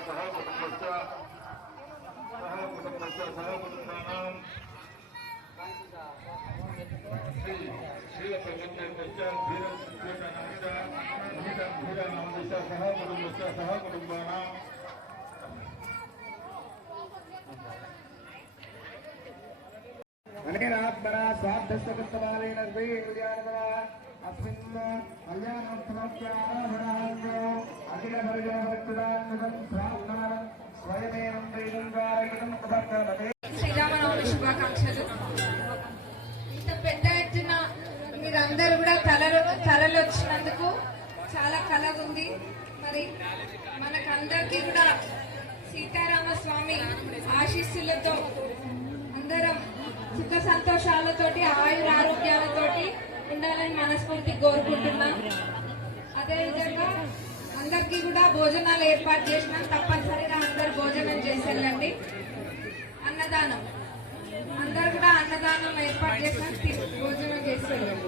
సహ కుటుంబస్య సహ కుటుంబస్య సహ కుటుంబానాం శ్రీ శ్రీ సంగత్య వీరం నమిత నమిత భూరానామస్య సహ కుటుంబస్య సహ కుటుంబానాం అనేనాత్మనా స్వార్థస్థకృతమాలేన హృదయానమా అస్మిన్ కళ్యాణోత్సవస్యారాధనాంగో అఖిల పరిజనభక్తుదాన్ముఖం స్వయమేవం శ్రీరామనవమి శుభాకాంక్షలు. ఇంత పెద్ద ఎత్తున మీరందరూ కూడా తలలు తలలు వచ్చినందుకు చాలా కలగా ఉంది. మరి మనకందరికీ కూడా సీతారామ స్వామి ఆశీస్సులతో అందరం సుఖ సంతోషాలతోటి ఆయుర ఆరోగ్యాలతోటి ఉండాలని మనస్ఫూర్తి కోరుకుంటున్నాం. భోజనాలు ఏర్పాటు చేసినాం తప్పనిసరిగా అందరు భోజనం చేసి వెళ్ళండి అన్నదానం. అందరు కూడా అన్నదానం ఏర్పాటు చేసినాం భోజనం చేసి వెళ్ళండి